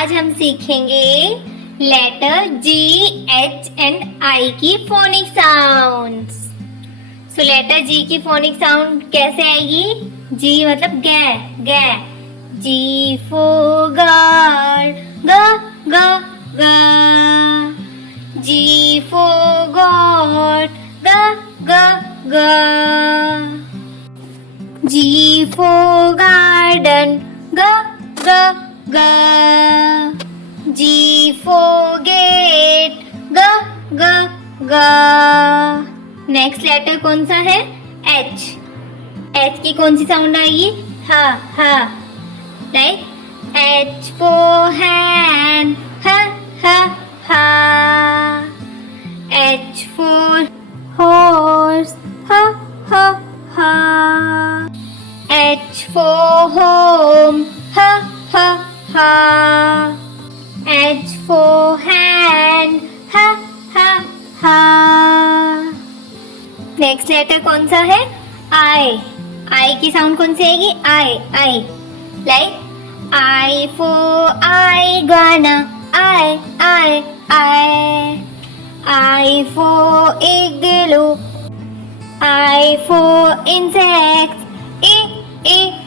आज हम सीखेंगे letter G, H and I की phonic sounds. So letter G की फोनिक साउंड कैसे आएगी? G मतलब गे गे, G for girl, ग ग ग, G for God, ग ग ग, G for garden, ग ग ग, G for gate, ग ग ग। नेक्स्ट लेटर कौन सा है? H। H की कौन सी साउंड आएगी? ह ह। राइट, H for hand, ह ह ह, H for horse, ह ह ह, H for home, ह ह ह, H for hand, ह ह ह। नेक्स्ट लेटर कौन सा है? I। I की साउंड कौन सी आएगी? I। Like I for iguana, I। I for igloo, I for insects, I।